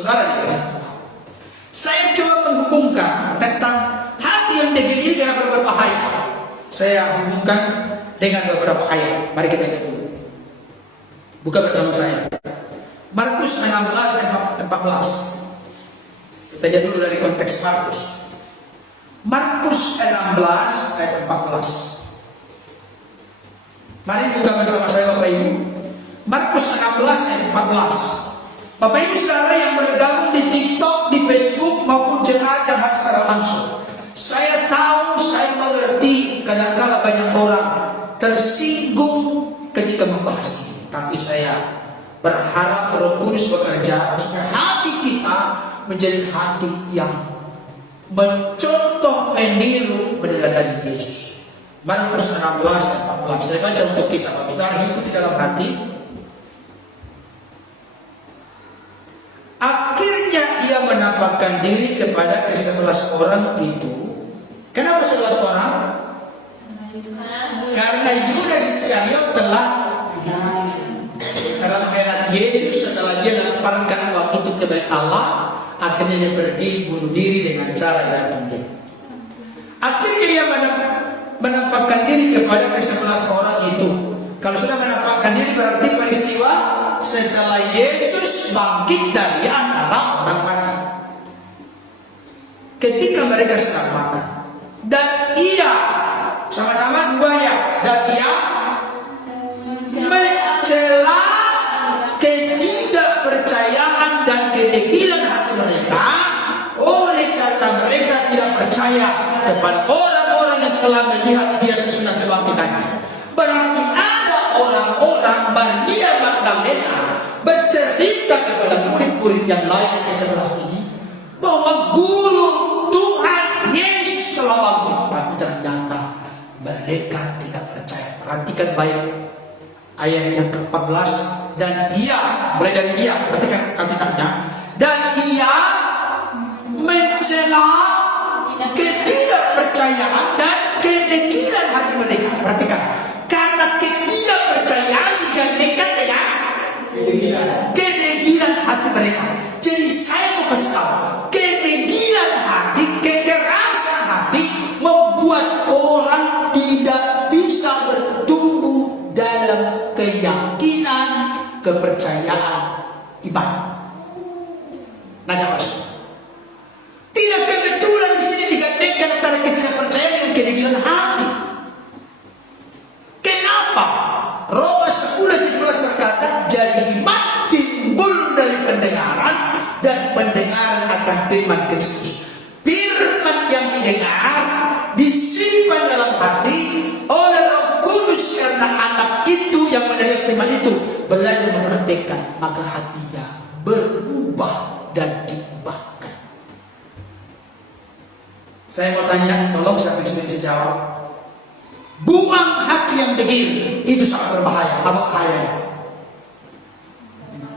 Saudara dikasih Tuhan, saya coba menghubungkan tentang hati yang degil ini dengan beberapa ayat. Saya hubungkan dengan beberapa ayat. Mari kita lihat dulu. Buka bersama saya Markus 16 ayat 14. Kita lihat dulu dari konteks Markus. Markus 16 ayat 14. Mari buka bersama saya Bapak Ibu. Markus 16 ayat 14. Bapak Ibu Saudara yang bergabung di TikTok, di Facebook maupun jemaat yang hadir secara langsung, saya tahu, saya mengerti kadang-kala banyak orang tersinggung ketika membahas ini. Tapi saya berharap Roh Kudus bekerja supaya hati kita menjadi hati yang mencontoh, meniru, meneladani Yesus. Markus 16 ayat 14. Saya baca untuk kita. Bapak Saudara ikuti dalam hati. Akhirnya ia menampakkan diri kepada ke-11 orang itu. Kenapa 11 orang? Karena Yudas Iskariot telah dalam heret Yesus setelah dia lemparkan uang itu kepada Allah. Akhirnya dia pergi bunuh diri dengan cara gantung diri. Akhirnya ia menampakkan diri kepada ke-11 orang itu. Kalau sudah menampakkan diri berarti peristiwa setelah Yesus bangkit dari antara orang mati. Ketika mereka sedang makan, dan ia sama-sama dua ya, dan ia mencela ketidakpercayaan dan kedegilan hati mereka, oleh karena mereka tidak percaya kepada orang-orang yang telah melihat dia sesudah kebangkitannya. Berarti ada orang-orang Maria Magdalena bercerita kepada murid-murid yang lain yang ke-11 ini bahwa guru Tuhan Yesus telah bangkit, tapi ternyata mereka tidak percaya. Perhatikan baik ayat yang ke-14. Dan ia, mulai dari ia, perhatikan kalimatnya. Dan ia mencela ketidakpercayaan dan kedegilan hati mereka. Perhatikan, kata ketidakpercayaan digantikan dengan kedegilan hati mereka. Jadi saya mau kasih tahu, kedegilan hati, kekerasan hati membuat orang tidak bisa bertumbuh dalam keyakinan, kepercayaan, iman. Nada maksud. Tidak kebetulan di sini digandengkan antara ketidakpercayaan dengan kedegilan hati. Kenapa? Roma 10:17 berkata, jadi iman timbul dari pendengaran dan pendengaran akan firman Kristus. Firman yang didengar disimpan dalam hati oleh Roh Kudus karena anak itu yang menerima firman itu belajar memperhatikan, maka hatinya berubah dan diubahkan. Saya mau tanya, tolong siapa yang bisa jawab? Buang hati yang degil itu sangat berbahaya. Apa bahayanya?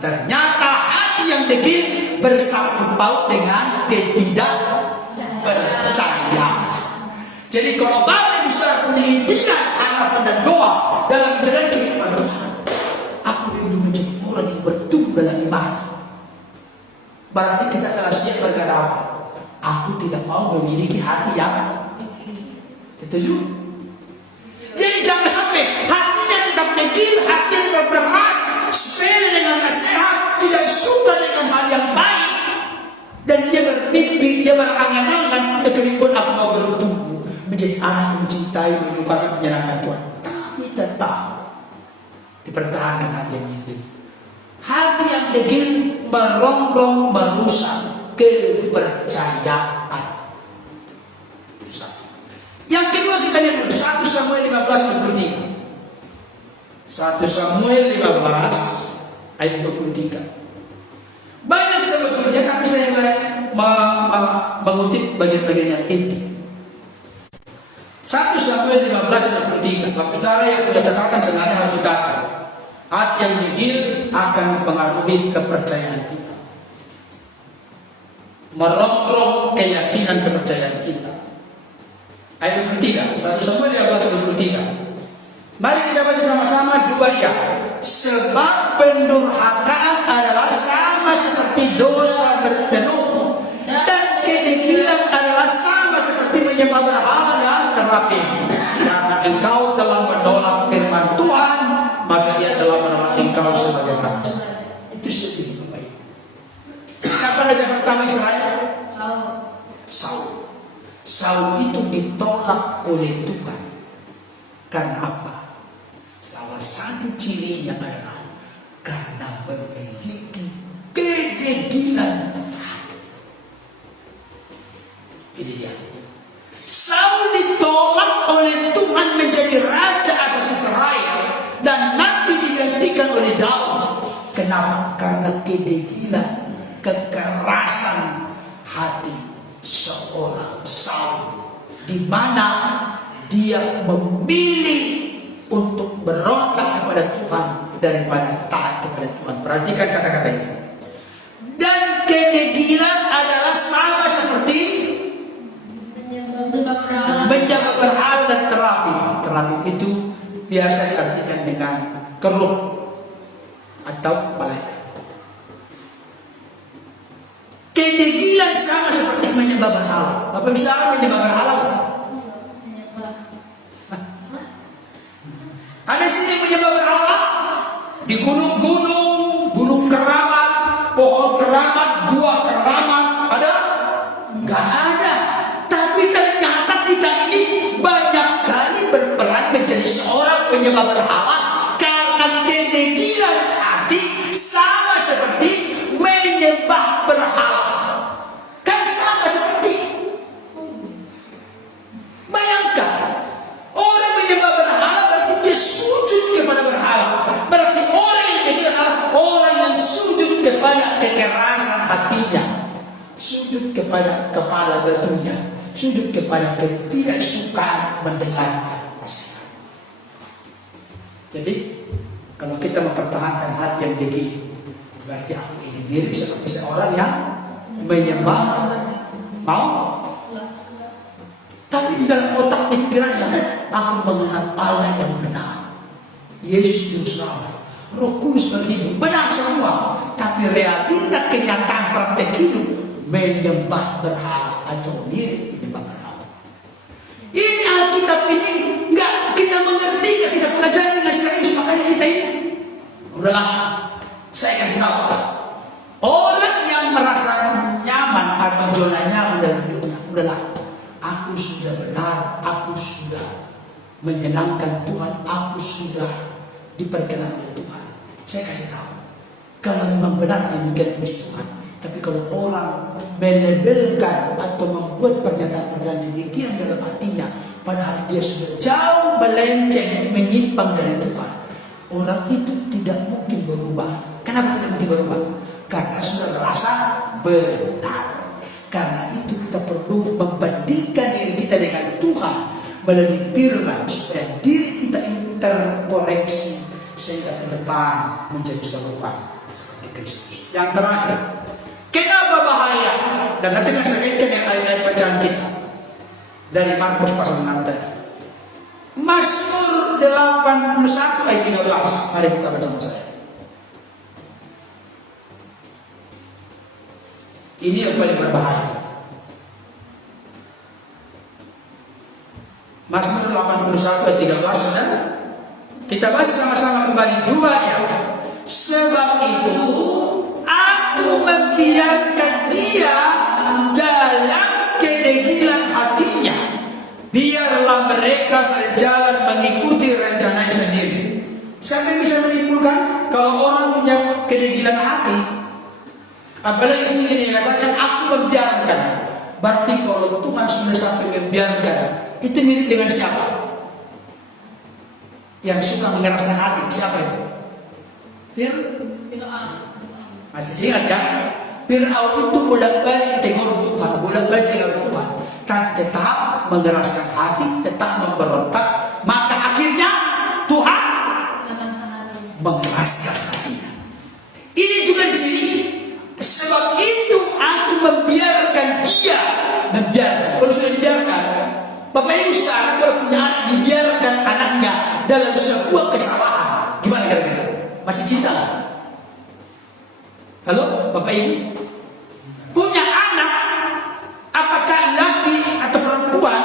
Ternyata hati yang degil bersangkut paut dengan ketidakpercayaan. Jadi kalau Bapak Ibu Saudara punya impian, harapan dan doa dalam menjalani kehidupan Tuhan, aku ingin menjadi orang yang bertumbuh dalam iman. Berarti kita telah siap berkata apa? Aku tidak mau memiliki hati yang setuju. Jadi jangan sampai hatinya tetap degil, hatinya tetap keras, sepele dengan nasihat, tidak suka dengan hal yang baik, dan dia bermimpi, dia berangan-angan, kemudian aku mau bertumbuh menjadi anak yang mencintai, menyukai, menyenangkan Tuhan. Tapi tetap dipertahankan hati yang degil. Hati yang degil merongrong, merusak kepercayaan. Yang kedua kita lihat 1 Samuel 15:23. 1 Samuel 15 ayat 23. Banyak sebetulnya, tapi saya mengutip bagian-bagian yang inti. 1 Samuel 15:23. Bapak Saudara yang punya catatan sebenarnya harus dicatat. Hati yang degil akan mempengaruhi kepercayaan kita, merongrong keyakinan kepercayaan kita. Ayat 23, 1 Samuel 15:23. Mari kita baca sama-sama dua ya. Sebab pendurhakaan adalah sama seperti dosa menyembah berhala dan terapi. Karena engkau telah menolak firman Tuhan, maka Dia telah menolak engkau sebagai raja. Itu sedih, Bapak Ibu. Siapa raja pertama Israel? Saul. Saul itu ditolak oleh Tuhan. Karena apa? Salah satu cirinya adalah karena memiliki kedegilan hati. Ini dia. Saul ditolak oleh Tuhan menjadi raja atas Israel dan nanti digantikan oleh Daud. Kenapa? Karena kedegilan, kekerasan hati seorang Saul, di mana dia memilih untuk berontak kepada Tuhan daripada taat kepada Tuhan. Perhatikan kata-kata ini. Dan kedegilan adalah sama seperti menyembah berhala dan terapi. Terapi itu biasa diartikan dengan kerup atau malaikat. Kedegilan sama seperti menyembah berhala. Bapak Ibu Saudara menyembah berhala? Ada sini menyembah berhala? Di gunung-gunung, gunung keramat, pohon keramat, gua keramat, ada? Gak ada. Tapi ternyata kita ini banyak kali berperan menjadi seorang penyembah berhala karena kedegilan hati sama seperti menyembah berhala. Kan sama seperti. Bayangkan, orang menyembah berhala berarti dia sujud kepada berhala. Berarti orang yang kedegilan adalah orang yang sujud kepada kekerasan hatinya, sujud kepada kepala batunya, sujud kepada ketidaksukaan mendengarkan nasihat. Jadi kalau kita mempertahankan hati yang degil, berarti aku ini mirip seperti seorang yang menyembah mau. Tapi di dalam otak pikirannya, aku mengenal Allah yang benar, Yesus Juru Selamat, Roh Kudus begitu, benar semua. Tapi realita kenyataan praktek hidup menyembah berhala atau mirip menyembah berhala. Ini Alkitab ini nggak kita mengerti, nggak kita pelajari dengan serius, makanya kita ini udahlah. Saya kasih tahu, orang yang merasa nyaman atau zona nyaman dalam hidupnya, udahlah, aku sudah benar, aku sudah menyenangkan Tuhan, aku sudah diperkenan oleh Tuhan. Saya kasih tahu, kalau memang benar demikian puji Tuhan. Tapi kalau orang melabelkan atau membuat pernyataan-pernyataan demikian dalam hatinya, padahal dia sudah jauh melenceng, menyimpang dari Tuhan, orang itu tidak mungkin berubah. Kenapa tidak mungkin berubah? Karena sudah merasa benar. Karena itu kita perlu membandingkan diri kita dengan Tuhan melalui firman supaya diri kita ini terkoreksi sehingga ke depan menjadi serupa seperti Kristus. Yang terakhir, kenapa bahaya? Dan nanti akan saya kaitkan yang ayat-ayat bacaan kita dari Markus pasal 6 tadi. Mazmur 81 ayat 13. Mari kita bersama saya. Ini yang paling berbahaya. Mazmur 81 ayat 13, saudara. Kita baca sama-sama kembali dua ya. Sebab itu aku membiarkan dia dalam kedegilan hatinya. Biarlah mereka berjalan mengikuti rencananya sendiri. Siapa yang bisa menyimpulkan kalau orang punya kedegilan hati? Apalagi sini dikatakan aku membiarkan. Berarti kalau Tuhan sudah sampai membiarkan, itu mirip dengan siapa? Yang suka mengeraskan hati, siapa itu? Masih ingat ya? Fir'aun itu bolak-balik tegur Tuhan, bolak-balik tegur Tuhan, tapi tetap mengeraskan hati, tetap memberontak. Maka akhirnya Tuhan mengeraskan hatinya. Ini juga di sini. Sebab itu aku membiarkan dia, membiarkan. Kalau sudah dibiarkan, Bapak Ibu Saudara, kalau punya anak dibiarkan anaknya dalam sebuah kesalahan, gimana kira-kira? Masih cinta nggak? Halo, Bapak Ibu? Punya anak, apakah laki atau perempuan,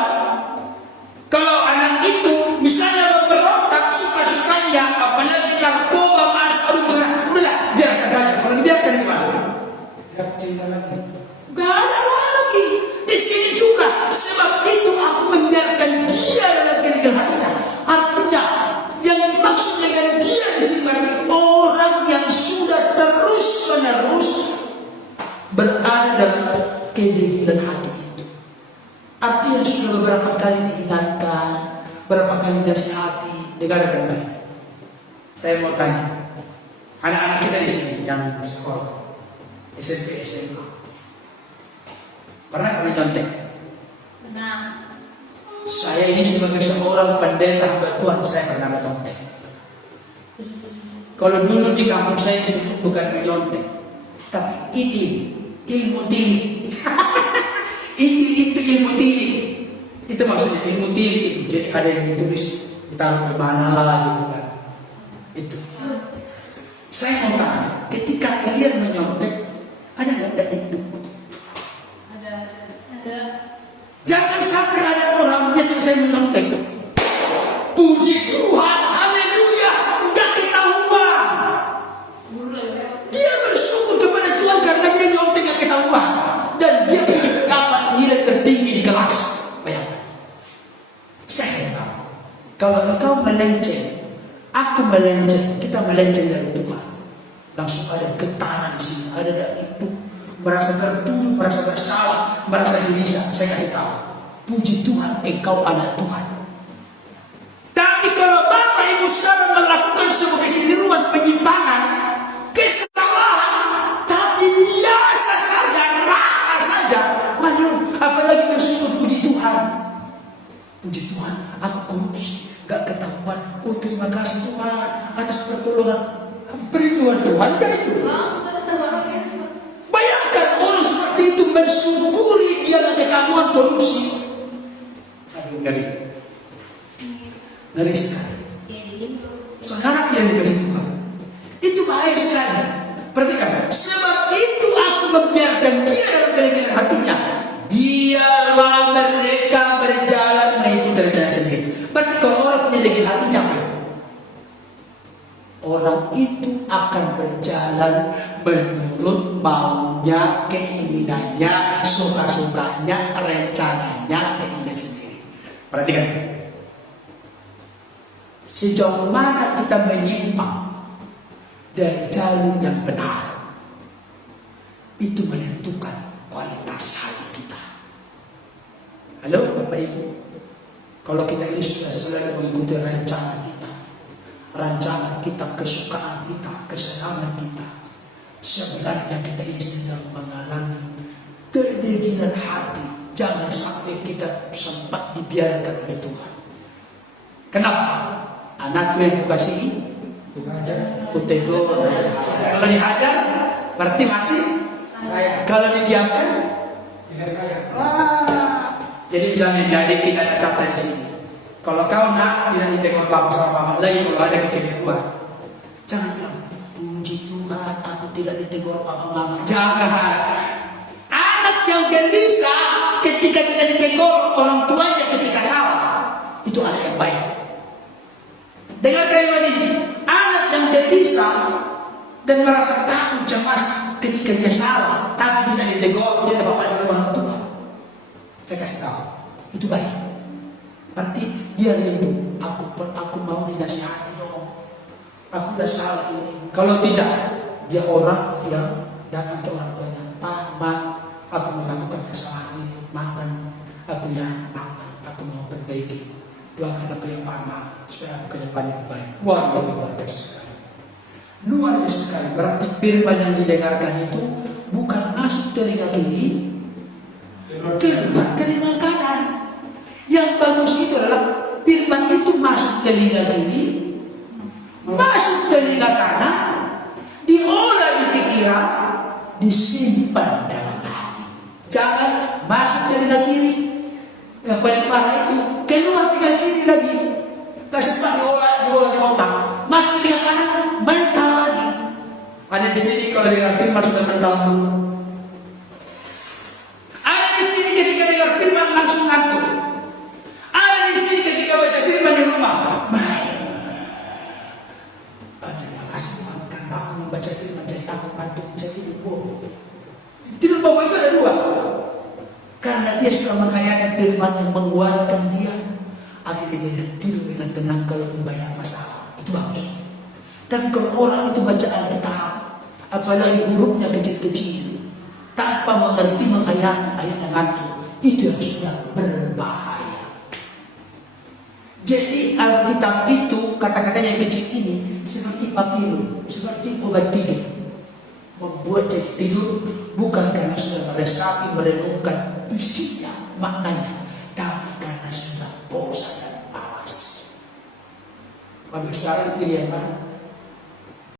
cinta lagi. Gak ada lagi. Di sini juga. Sebab itu aku membiarkan dia dalam kehidupan hatinya. Artinya yang dimaksud dengan dia di sini berarti orang yang sudah terus menerus berada dalam kedegilan hati itu. Artinya sudah beberapa kali diingatkan, berapa kali dinasihati. Dengarkan baik. Saya mau tanya, anak-anak kita di sini yang sekolah SMP, SMA, pernah kami nyontek? Pernah. Saya ini sebagai seorang pendeta hamba Tuhan, saya pernah menyontek. Kalau dulu di kampung saya disebut bukan menyontek, tapi ilmu tilik. Itu ilmu tilik. Itu maksudnya ilmu tilik itu. Jadi ada yang ditulis ditaruh di mana lah gitu kan. Itu. Saya mau tanya, ketika kalian menyontek, ada nggak itu? Ada. Jangan sampai ada orang yang selesai menyontek. Puji Tuhan, haleluya, nggak ketahuan. Guru lagi lewat. Dia bersyukur kepada Tuhan karena dia nyontek nggak ketahuan. Dan dia dapat nilai tertinggi di kelas. Bayangkan. Saya tahu, kalau engkau melenceng, aku melenceng, kita melenceng dari Tuhan. Langsung ada getaran di sini, ada dari itu. Merasa tertuduh, merasa bersalah, merasa gelisah. Saya kasih tahu, puji Tuhan, engkau anak Tuhan. Tapi kalau Bapak Ibu saudara melakukan sebuah kekeliruan, penyimpangan, kesalahan, tapi biasa saja, rata saja, waduh, apalagi bersyukur, puji Tuhan. Puji Tuhan, aku korupsi, gak ketahuan. Oh terima kasih Tuhan atas pertolongan. Perlindungan Tuhan gak itu? Bayangkan orang seperti itu mensyukuri dia gak ketahuan korupsi. Aduh, ngeri sekali. Saudara yang dikasih Tuhan, itu bahaya sekali. Perhatikan, sebab itu aku membiarkan dia dalam kehidupan hatinya. Biarlah mereka berjalan mengikuti rencana sendiri. Berarti kalau orang punya daging hatinya, orang itu akan berjalan menurut maunya, keinginannya, suka-sukanya, rencananya, keinginan sendiri. Perhatikan, sejauh mana kita menyimpang dari jalur yang benar, itu menentukan kualitas hati kita. Halo Bapak Ibu, kalau kita ini sudah selalu mengikuti rencana kita, rancangan kita, kesukaan kita, kesenangan kita, sebenarnya kita ini sedang mengalami kedegilan hati. Jangan sampai kita sempat dibiarkan oleh Tuhan. Kenapa? Anakku yang kukasihi, kutegur. Kalau dihajar, berarti masih Saya. kalau didiamkan, Tidak saya. jadi misalnya adik kita ada kata di sini. Kalau kau nak tidak ditegur papa sama mama lagi, kalau ada kekeliruan, jangan bilang puji Tuhan aku tidak ditegur papa mama. Jangan. Anak yang gelisah ketika tidak ditegur orang tuanya ketika salah, itu anak yang baik. Dengar kalimat ini, anak yang gelisah dan merasa takut cemas ketika dia salah, tapi tidak ditegur, tidak apa-apa oleh orang tua. Saya kasih tahu, itu baik. Berarti dia rindu, aku mau dinasihati dong. Aku udah salah ini. Kalau tidak, dia orang yang datang ke orang tuanya, Pak, Ma, aku melakukan kesalahan ini, maafkan aku ya, maafkan, aku mau perbaiki. Doakan aku yang paham supaya aku ke depannya lebih baik. Wah, itu luar biasa sekali. Luar biasa sekali. Berarti firman yang didengarkan itu bukan masuk telinga kiri, keluar telinga kanan. Yang bagus itu adalah firman itu masuk telinga kiri, masuk telinga kanan, diolah di pikiran, disimpan dalam hati. Jangan masuk telinga kiri. Yang paling parah itu keluar telinga kiri lagi, gak sempat diolah di otak. Masuk telinga kanan, mental lagi. Ada di sini kalau dengar firman sudah mental dulu. Ada di sini ketika dengar firman langsung ngantuk. Ada di sini ketika baca firman di rumah. Terima kasih Tuhan karena aku membaca firman jadi aku ngantuk bisa tidur bobo. Bahwa itu ada dua. Karena dia sudah menghayati firman yang menguatkan dia, akhirnya dia tidur dengan tenang kalau membayar masalah. Itu bagus. Tapi kalau orang itu baca Alkitab, apalagi hurufnya kecil-kecil, tanpa mengerti menghayati ayat yang ngantuk, itu yang sudah berbahaya. Jadi Alkitab itu kata-katanya yang kecil ini seperti papilun, seperti obat tidur. Membuat jadi tidur bukan karena sudah meresapi, merenungkan isinya, maknanya, tapi karena sudah bosan dan malas. Bagi saudara pilih yang mana?